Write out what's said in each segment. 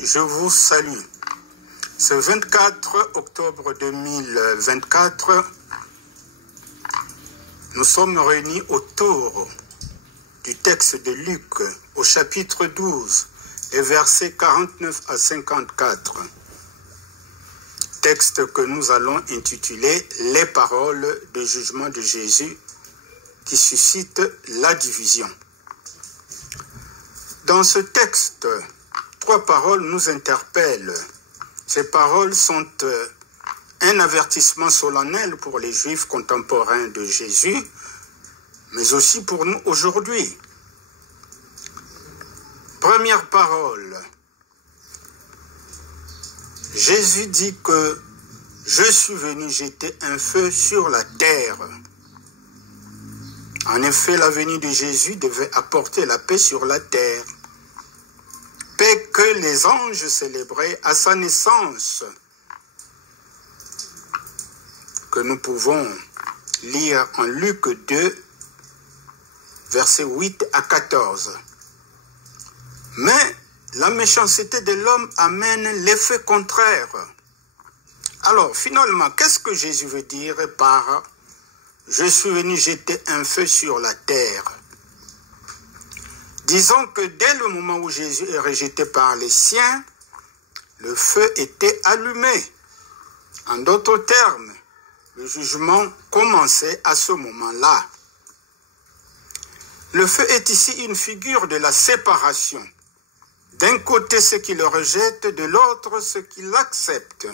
Je vous salue. Ce 24 octobre 2024, nous sommes réunis autour du texte de Luc au chapitre 12, les versets 49 à 54. Texte que nous allons intituler « Les paroles de jugement de Jésus » qui suscite la division. Dans ce texte, trois paroles nous interpellent. Ces paroles sont un avertissement solennel pour les Juifs contemporains de Jésus, mais aussi pour nous aujourd'hui. Première parole. Jésus dit que « Je suis venu jeter un feu sur la terre ». En effet, la venue de Jésus devait apporter la paix sur la terre. Paix que les anges célébraient à sa naissance, que nous pouvons lire en Luc 2, versets 8 à 14. Mais la méchanceté de l'homme amène l'effet contraire. Alors, finalement, qu'est-ce que Jésus veut dire par « Je suis venu jeter un feu sur la terre » ? Disons que dès le moment où Jésus est rejeté par les siens, le feu était allumé. En d'autres termes, le jugement commençait à ce moment-là. Le feu est ici une figure de la séparation. D'un côté, ceux qui le rejettent, de l'autre, ceux qui l'acceptent.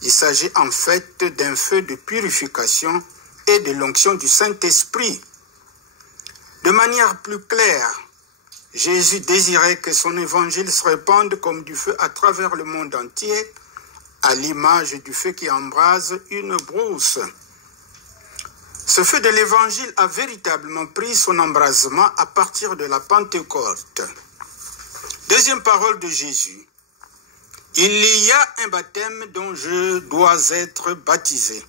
Il s'agit en fait d'un feu de purification et de l'onction du Saint-Esprit. De manière plus claire, Jésus désirait que son évangile se répande comme du feu à travers le monde entier, à l'image du feu qui embrase une brousse. Ce feu de l'évangile a véritablement pris son embrasement à partir de la Pentecôte. Deuxième parole de Jésus. Il y a un baptême dont je dois être baptisé.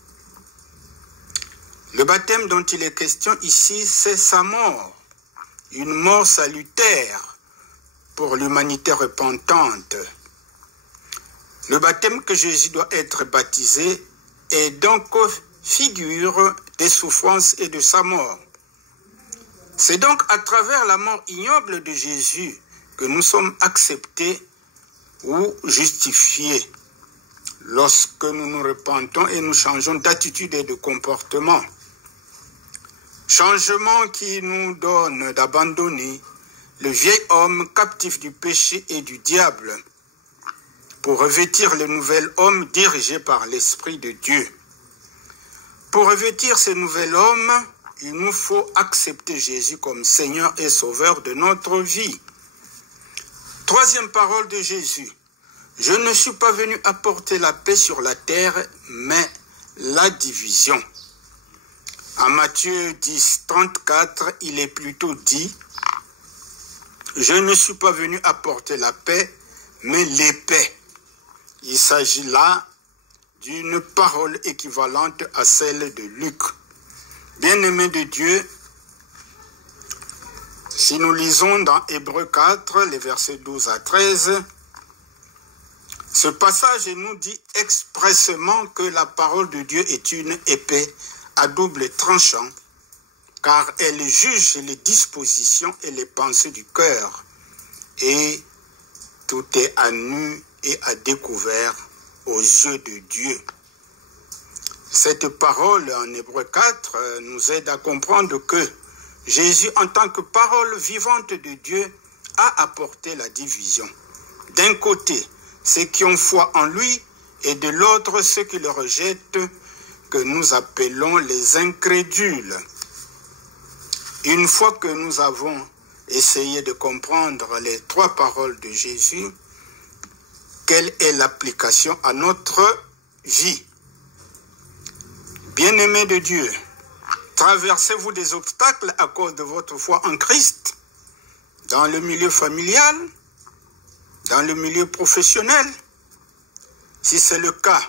Le baptême dont il est question ici, c'est sa mort. Une mort salutaire pour l'humanité repentante. Le baptême que Jésus doit être baptisé est donc figure des souffrances et de sa mort. C'est donc à travers la mort ignoble de Jésus que nous sommes acceptés ou justifiés lorsque nous nous repentons et nous changeons d'attitude et de comportement. Changement qui nous donne d'abandonner le vieil homme captif du péché et du diable pour revêtir le nouvel homme dirigé par l'Esprit de Dieu. Pour revêtir ce nouvel homme, il nous faut accepter Jésus comme Seigneur et Sauveur de notre vie. Troisième parole de Jésus. Je ne suis pas venu apporter la paix sur la terre, mais la division. En Matthieu 10, 34, il est plutôt dit « Je ne suis pas venu apporter la paix, mais l'épée ». Il s'agit là d'une parole équivalente à celle de Luc. Bien-aimés de Dieu, si nous lisons dans Hébreux 4, les versets 12 à 13, ce passage nous dit expressément que la parole de Dieu est une épée à double tranchant, car elle juge les dispositions et les pensées du cœur, et tout est à nu et à découvert aux yeux de Dieu. Cette parole en Hébreux 4 nous aide à comprendre que Jésus, en tant que parole vivante de Dieu, a apporté la division. D'un côté, ceux qui ont foi en lui, et de l'autre, ceux qui le rejettent, que nous appelons les incrédules. Une fois que nous avons essayé de comprendre les trois paroles de Jésus, quelle est l'application à notre vie? Bien-aimés de Dieu, traversez-vous des obstacles à cause de votre foi en Christ, dans le milieu familial, dans le milieu professionnel? Si c'est le cas,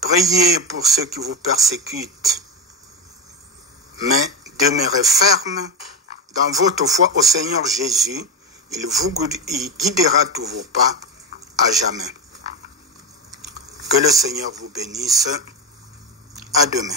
priez pour ceux qui vous persécutent, mais demeurez ferme dans votre foi au Seigneur Jésus, il guidera tous vos pas à jamais. Que le Seigneur vous bénisse. À demain.